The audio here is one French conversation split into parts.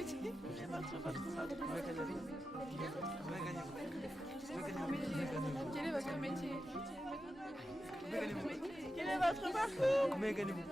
métier? Quel est votre métier? Quel est votre parcours? Combien gagnez-vous?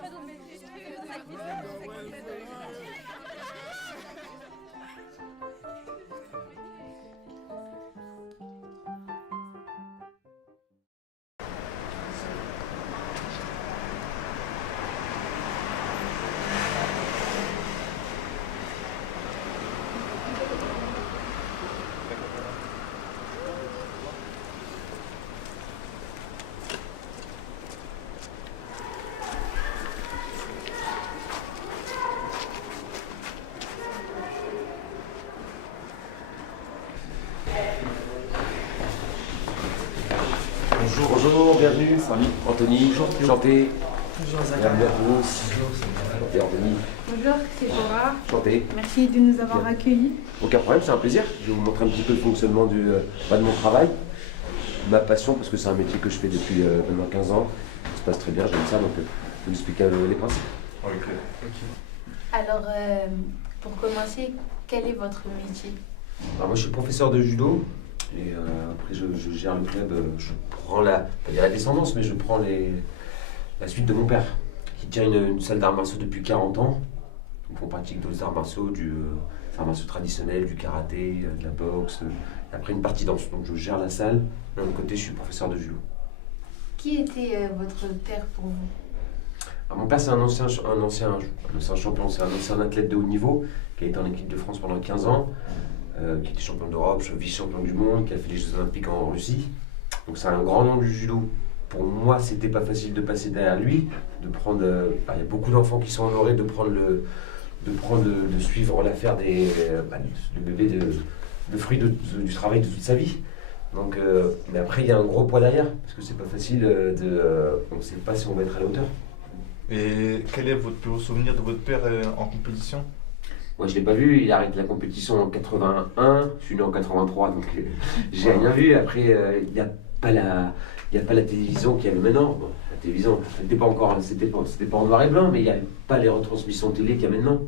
Bonjour, bienvenue. Salut. Anthony, enchanté. Bonjour Zachary. Bienvenue à tous. Bonjour. Enchanté, Anthony. Bonjour, c'est Laura. Enchanté. Merci de nous avoir Bien. accueillis. Aucun problème, c'est un plaisir. Je vais vous montrer un petit peu le fonctionnement de mon travail, ma passion, parce que c'est un métier que je fais depuis maintenant 15 ans. Ça se passe très bien, j'aime ça, donc je vais vous expliquer les principes. Alors, pour commencer, quel est votre métier? Alors moi, je suis professeur de judo. Et après, je gère le club. Je prends pas dire la descendance, mais je prends la suite de mon père, qui tient une salle d'arts martiaux depuis 40 ans. Donc on pratique d'autres arts martiaux, arts martiaux traditionnels, du karaté, de la boxe, et après une partie danse. Donc je gère la salle. D'un autre côté, je suis professeur de judo. Qui était votre père pour vous? Alors, mon père, c'est un ancien champion, c'est un ancien athlète de haut niveau, qui a été en équipe de France pendant 15 ans. Qui était champion d'Europe, vice-champion du monde, qui a fait les Jeux Olympiques en Russie. Donc c'est un grand nom du judo. Pour moi, c'était pas facile de passer derrière lui, de prendre. Il y a beaucoup d'enfants qui sont honorés de suivre l'affaire du bébé, le fruit du travail de toute sa vie. Donc, mais après, il y a un gros poids derrière, parce que c'est pas facile on ne sait pas si on va être à la hauteur. Et quel est votre plus haut souvenir de votre père en compétition? Moi, je ne l'ai pas vu, il a arrêté la compétition en 81, je suis né en 83, donc j'ai rien vu. Après, il n'y a pas la télévision qu'il y avait maintenant. Bon, la télévision, c'était pas en noir et blanc, mais il n'y avait pas les retransmissions télé qu'il y a maintenant.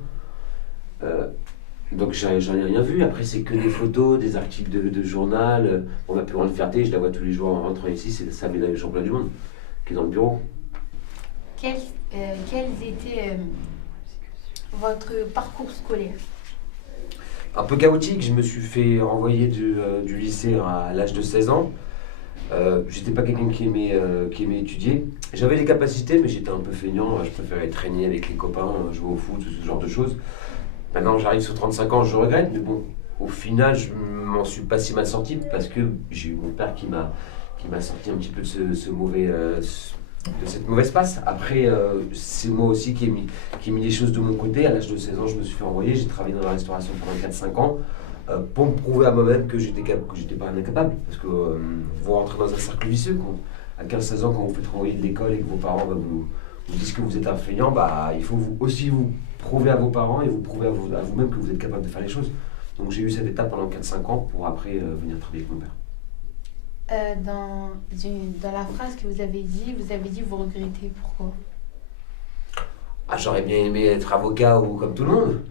Donc j'en ai rien vu. Après, c'est que des photos, des articles de journal. On a plus grande fierté, je la vois tous les jours en rentrant ici, c'est sa médaille de champion du monde qui est dans le bureau. Quels étaient votre parcours scolaire? Un peu chaotique, je me suis fait renvoyer du lycée à l'âge de 16 ans. J'étais pas quelqu'un qui aimait étudier. J'avais les capacités, mais j'étais un peu feignant. Je préférais traîner avec les copains, jouer au foot, ce genre de choses. Maintenant, j'arrive sur 35 ans, je regrette, mais bon, au final, je m'en suis pas si mal sorti parce que j'ai eu mon père qui m'a sorti un petit peu de cette mauvaise passe. Après, c'est moi aussi qui ai mis les choses de mon côté. À l'âge de 16 ans, je me suis fait envoyer. J'ai travaillé dans la restauration pendant 4-5 ans pour me prouver à moi-même que j'étais pas un incapable. Parce que vous rentrez dans un cercle vicieux. À 15-16 ans, quand vous faites renvoyer de l'école et que vos parents vous disent que vous êtes un feignant, il faut aussi vous prouver à vos parents et vous prouver à vous-même que vous êtes capable de faire les choses. Donc j'ai eu cette étape pendant 4-5 ans pour après venir travailler avec mon père. Dans la phrase que vous avez dit vous regrettez, pourquoi? J'aurais bien aimé être avocat ou comme tout le monde.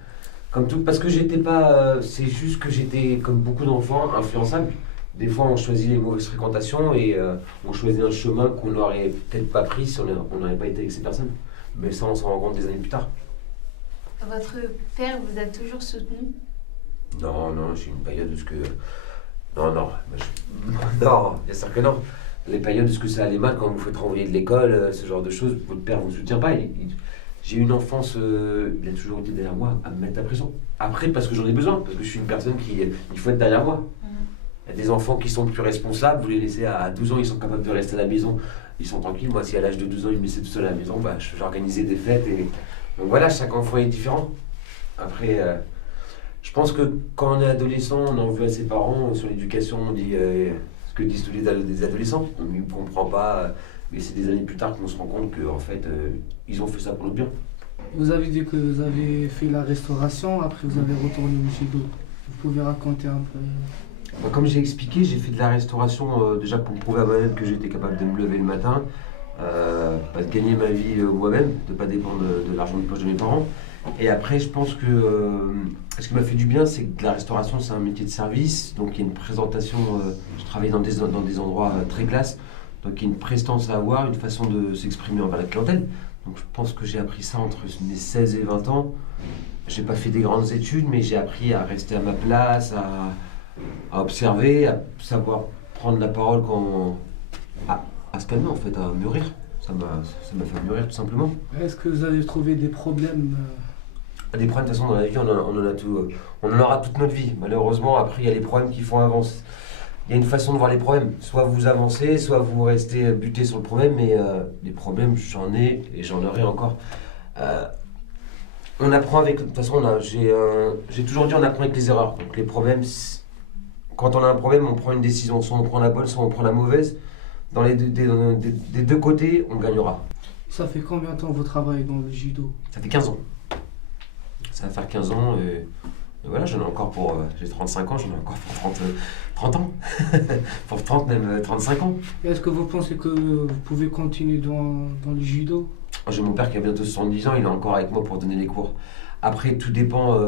Parce que j'étais pas. C'est juste que j'étais, comme beaucoup d'enfants, influençable. Des fois, on choisit les mauvaises fréquentations et on choisit un chemin qu'on n'aurait peut-être pas pris si on n'avait pas été avec ces personnes. Mais ça, on s'en rend compte des années plus tard. Votre père vous a toujours soutenu? Non, j'ai une période où Non, bien sûr que non. Les périodes où ça allait mal, quand vous faites renvoyer de l'école, ce genre de choses, votre père ne vous soutient pas. J'ai eu une enfance, il a toujours été derrière moi à me mettre la pression. Après, parce que j'en ai besoin, parce que je suis une personne il faut être derrière moi. Il y a des enfants qui sont plus responsables, vous les laissez à 12 ans, ils sont capables de rester à la maison, ils sont tranquilles. Moi, si à l'âge de 12 ans, ils me laissaient tout seul à la maison, j'organisais des fêtes. Donc voilà, chaque enfant est différent. Après, je pense que quand on est adolescent, on en veut à ses parents. Sur l'éducation, on dit ce que disent tous les adolescents. On ne comprend pas, mais c'est des années plus tard qu'on se rend compte qu'en fait, ils ont fait ça pour notre bien. Vous avez dit que vous avez fait la restauration, après vous avez retourné au judo. Vous pouvez raconter un peu? Comme j'ai expliqué, j'ai fait de la restauration déjà pour me prouver à moi-même que j'étais capable de me lever le matin, de gagner ma vie moi-même, de ne pas dépendre de l'argent de poche de mes parents. Et après, je pense que ce qui m'a fait du bien, c'est que la restauration, c'est un métier de service. Donc, il y a une présentation. Je travaille dans des endroits très classe. Donc, il y a une prestance à avoir, une façon de s'exprimer envers la clientèle. Donc, je pense que j'ai appris ça entre mes 16 et 20 ans. J'ai pas fait des grandes études, mais j'ai appris à rester à ma place, à observer, à savoir prendre la parole à se calmer, en fait, à mûrir. Ça m'a fait mûrir, tout simplement. Est-ce que vous avez trouvé des problèmes Des problèmes, de toute façon, dans la vie, on en a tout, on en aura toute notre vie. Malheureusement, après, il y a les problèmes qui font avancer. Il y a une façon de voir les problèmes. Soit vous avancez, soit vous restez buté sur le problème. Mais les problèmes, j'en ai et j'en aurai encore. On apprend avec... De toute façon, j'ai toujours dit on apprend avec les erreurs. Donc les problèmes, quand on a un problème, on prend une décision. Soit on prend la bonne, soit on prend la mauvaise. Dans des deux côtés, on gagnera. Ça fait combien de temps vous travaillez dans le judo? Ça fait 15 ans. Ça va faire 15 ans et voilà, j'en ai encore pour... j'ai 35 ans, j'en ai encore pour 30 ans. Pour 30, même 35 ans. Et est-ce que vous pensez que vous pouvez continuer dans le judo? J'ai mon père qui a bientôt 70 ans, il est encore avec moi pour donner les cours. Après, tout dépend...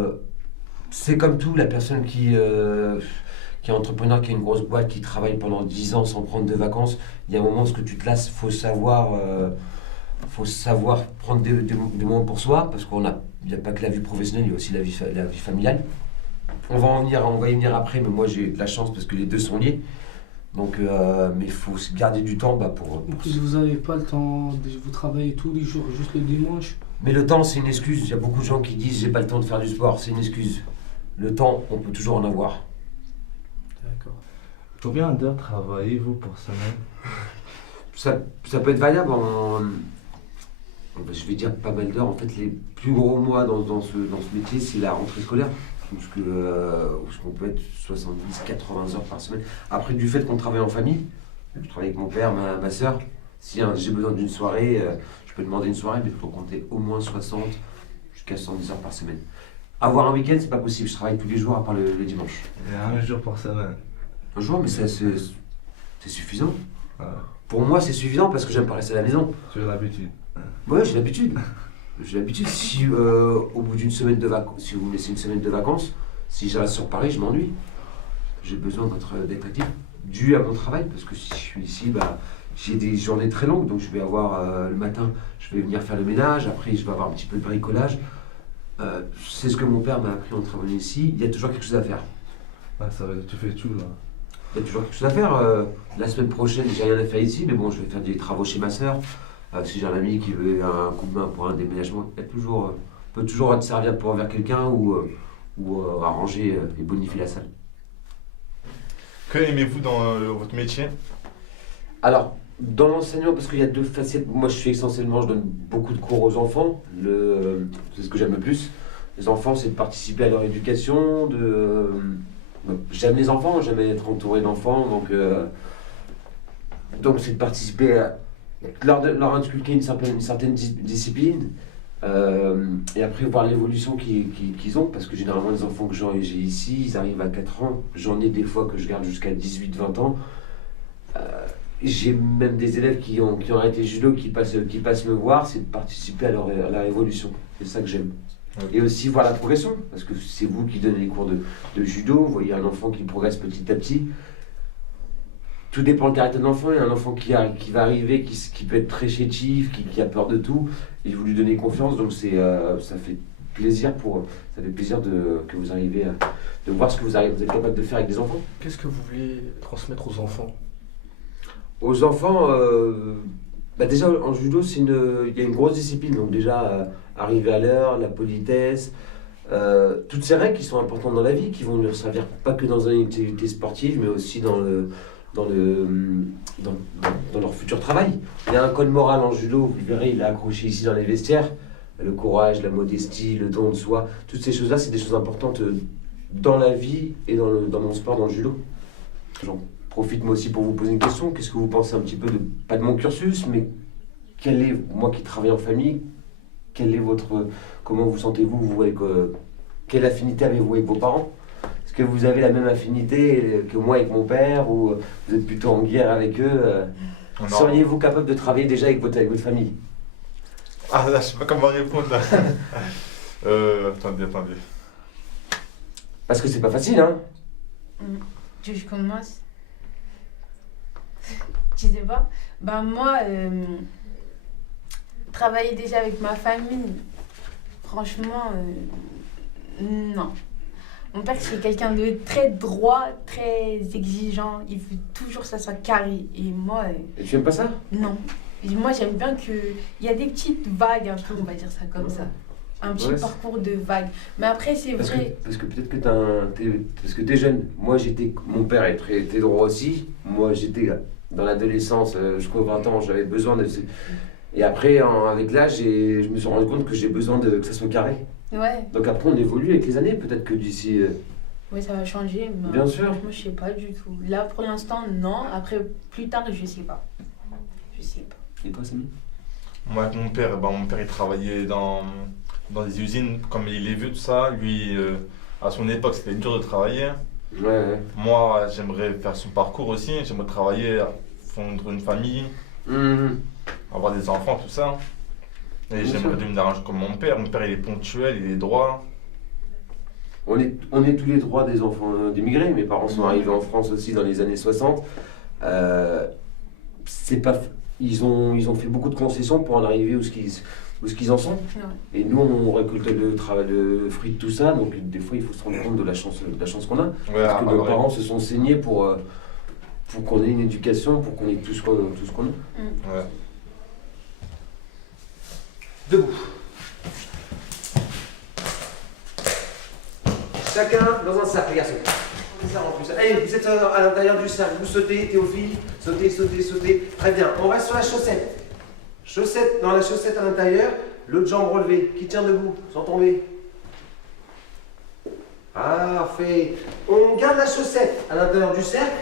c'est comme tout, la personne qui est entrepreneur, qui a une grosse boîte, qui travaille pendant 10 ans sans prendre de vacances, il y a un moment où tu te lasses, faut savoir prendre des moments pour soi, parce qu'il n'y a pas que la vie professionnelle, il y a aussi la vie familiale. On va y venir après, mais moi j'ai de la chance parce que les deux sont liés. Donc, mais il faut se garder du temps pour... En plus, vous n'avez pas le temps, vous travaillez tous les jours, juste le dimanche. Mais le temps, c'est une excuse. Il y a beaucoup de gens qui disent j'ai pas le temps de faire du sport, c'est une excuse. Le temps, on peut toujours en avoir. D'accord. Combien d'heures travaillez-vous pour semaine? Ça peut être variable je vais dire pas mal d'heures. En fait, les plus gros mois dans ce métier, c'est la rentrée scolaire. Parce qu'on peut être 70-80 heures par semaine. Après, du fait qu'on travaille en famille, je travaille avec mon père, ma soeur. Si j'ai besoin d'une soirée, je peux demander une soirée, mais il faut compter au moins 60 jusqu'à 110 heures par semaine. Avoir un week-end, c'est pas possible. Je travaille tous les jours à part le dimanche. Et un jour par semaine? Un jour, mais c'est suffisant. Ouais. Pour moi, c'est suffisant parce que j'aime pas rester à la maison. Tu as l'habitude? Ouais, j'ai l'habitude. J'ai l'habitude. Si au bout d'une semaine de vacances, si vous me laissez une semaine de vacances, si je reste sur Paris, je m'ennuie. J'ai besoin d'être actif, dû à mon travail, parce que si je suis ici, j'ai des journées très longues, donc je vais avoir le matin, je vais venir faire le ménage, après je vais avoir un petit peu de bricolage. C'est ce que mon père m'a appris en travaillant ici. Il y a toujours quelque chose à faire. Ouais, ça va, tu fais tout là. Il y a toujours quelque chose à faire. La semaine prochaine, j'ai rien à faire ici, mais bon, je vais faire des travaux chez ma soeur. Si j'ai un ami qui veut un coup de main pour un déménagement, on peut toujours être serviable pour envers quelqu'un ou arranger et bonifier la salle. Que aimez-vous dans votre métier? Alors, dans l'enseignement, parce qu'il y a deux facettes, moi je je donne beaucoup de cours aux enfants, c'est ce que j'aime le plus. Les enfants, c'est de participer à leur éducation, j'aime les enfants, j'aime être entouré d'enfants, donc c'est de participer à leur inculquer une certaine discipline, et après voir l'évolution qu'ils ont, parce que généralement les enfants que j'ai ici, ils arrivent à 4 ans, j'en ai des fois que je garde jusqu'à 18-20 ans. J'ai même des élèves qui ont arrêté le judo, qui passent me voir, c'est de participer à leur évolution, c'est ça que j'aime. Okay. Et aussi voir la progression, parce que c'est vous qui donnez les cours de judo, vous voyez un enfant qui progresse petit à petit. Tout dépend du caractère de l'enfant. Il y a un enfant qui va arriver, qui peut être très chétif, qui a peur de tout, et vous lui donnez confiance, donc ça fait plaisir que vous arrivez de voir ce que vous êtes capable de faire avec des enfants. Qu'est-ce que vous voulez transmettre aux enfants? Aux enfants, déjà en judo, il y a une grosse discipline, donc déjà arriver à l'heure, la politesse, toutes ces règles qui sont importantes dans la vie, qui vont leur servir pas que dans une activité sportive, mais aussi dans leur futur travail. Il y a un code moral en judo, vous verrez, il est accroché ici dans les vestiaires. Le courage, la modestie, le don de soi, toutes ces choses-là, c'est des choses importantes dans la vie et dans mon sport, dans le judo. J'en profite moi aussi pour vous poser une question. Qu'est-ce que vous pensez un petit peu pas de mon cursus, mais moi qui travaille en famille, comment vous sentez-vous, quelle affinité avez-vous avec vos parents? Est-ce que vous avez la même affinité que moi avec mon père, ou vous êtes plutôt en guerre avec eux? Seriez-vous capable de travailler déjà avec votre famille? Ah là, je sais pas comment répondre là. Attendez. Parce que c'est pas facile, hein. Tu veux que je commence? Tu sais pas? Ben moi, travailler déjà avec ma famille, franchement, non. Mon père, c'est quelqu'un de très droit, très exigeant. Il veut toujours que ça soit carré. Et moi, Et tu aimes pas ça? non. Et moi, j'aime bien qu'il y a des petites vagues, un peu, on va dire ça comme ça. Un petit Ouais, parcours de vagues. Mais après, c'est vrai. Parce que peut-être que parce que t'es jeune. Moi, mon père était droit aussi. Moi, j'étais dans l'adolescence, jusqu'aux 20 ans, j'avais besoin de... Et après, avec l'âge, je me suis rendu compte que j'ai besoin que ça soit carré. Ouais, Donc après, on évolue avec les années. Peut-être que d'ici... ouais, ça va changer. Mais Bien sûr. franchement, je sais pas du tout. Là, pour l'instant, non. Après, plus tard, je sais pas. Je sais pas. Et toi, Samy? Moi, avec mon père, il travaillait dans des usines, comme il est vieux, tout ça. Lui, à son époque, c'était dur de travailler. Ouais. Moi, j'aimerais faire son parcours aussi. J'aimerais travailler, fondre une famille, avoir des enfants, tout ça. Et Bien j'aimerais sûr. devenir un comme mon père. Mon père, il est ponctuel, il est droit. On est tous les trois des enfants d'immigrés. Mes parents sont arrivés en France aussi dans les années 60. C'est pas... Ils ont fait beaucoup de concessions pour en arriver où ce qu'ils en sont. Ouais. Et nous, on récolte le fruit de tout ça. Donc, des fois, il faut se rendre compte de la chance qu'on a. Ouais, Parce que nos ouais. parents se sont saignés pour qu'on ait une éducation, pour qu'on ait tout ce qu'on a. Ouais. Debout. Chacun dans un cercle, les garçons. C'est ça en plus. Allez, vous êtes à l'intérieur du cercle. Vous sautez, Théophile. Sautez. Très bien. On reste sur la chaussette. Dans la chaussette à l'intérieur. L'autre jambe relevée. Qui tient debout, sans tomber. Parfait. On garde la chaussette à l'intérieur du cercle.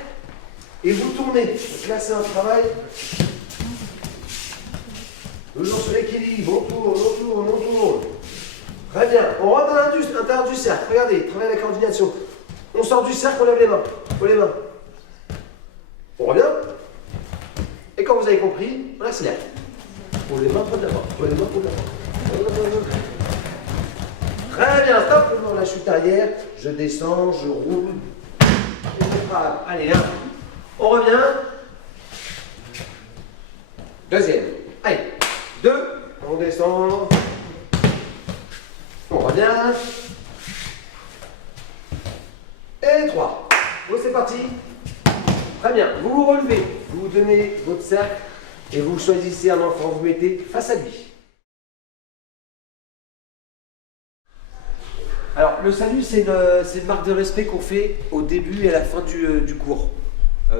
Et vous tournez. Donc là, c'est un travail. Toujours sur l'équilibre. On tourne. Très bien. On rentre dans l'intérieur du cercle. Regardez, travaille la coordination. On sort du cercle, on lève les mains. On revient. Et quand vous avez compris, on accélère. On les mains pour d'abord. Très bien, stop. Dans la chute arrière, je descends, je roule. Et je frappe. Allez, un. On revient. Deuxième. Allez, 2. On descend. On revient. Et 3. Bon, c'est parti. Très bien. Vous vous relevez. Vous donnez votre cercle et vous choisissez un enfant. Vous mettez face à lui. Alors, le salut, c'est une marque de respect qu'on fait au début et à la fin du cours.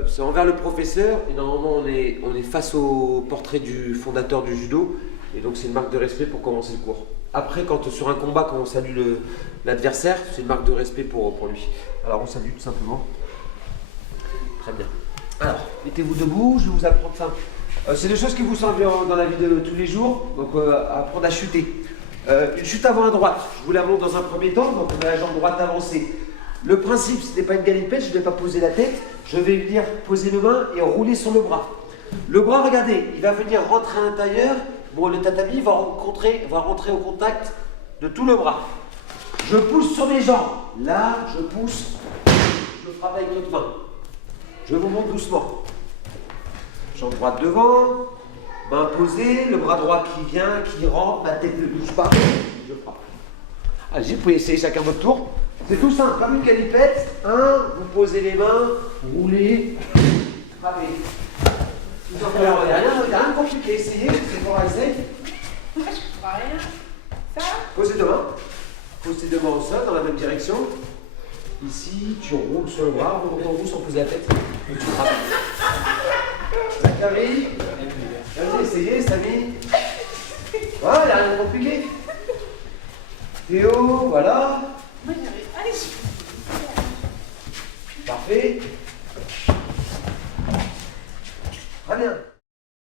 C'est envers le professeur. Et normalement, on est face au portrait du fondateur du judo. Et donc, c'est une marque de respect pour commencer le cours. Après, sur un combat, quand on salue l'adversaire, c'est une marque de respect pour lui. Alors, on salue tout simplement. Très bien. Alors, mettez-vous debout, je vais vous apprendre ça. C'est des choses qui vous servent dans la vie de tous les jours. Donc, apprendre à chuter. Une chute avant à droite, je vous la montre dans un premier temps. Donc, on a la jambe droite avancée. Le principe, ce n'est pas une galipette, je ne vais pas poser la tête. Je vais venir poser le main et rouler sur le bras. Le bras, regardez, il va venir rentrer à l'intérieur. Bon, le tatami va rentrer au contact de tout le bras. Je pousse sur mes jambes. Là, je pousse. Je frappe avec l'autre main. Je vous montre doucement. Jambe droite devant. Main posée. Le bras droit qui vient, qui rentre. Ma tête ne bouge pas. Je frappe. Allez, vous pouvez essayer chacun votre tour. C'est tout simple, comme une calipette. Vous posez les mains. Roulez. Frappez. Alors, il n'y a rien de compliqué, essayez, c'est pour essayer. Moi, je comprends rien. Ça? Posez deux mains au sol dans la même direction. Ici, tu roules sur le bras, roule sans poser la tête. Et tu frappes. Zachary, vas-y, essayez, Samy. Voilà, il n'y a rien de compliqué. Théo, voilà. Moi, j'arrive. Allez, Parfait.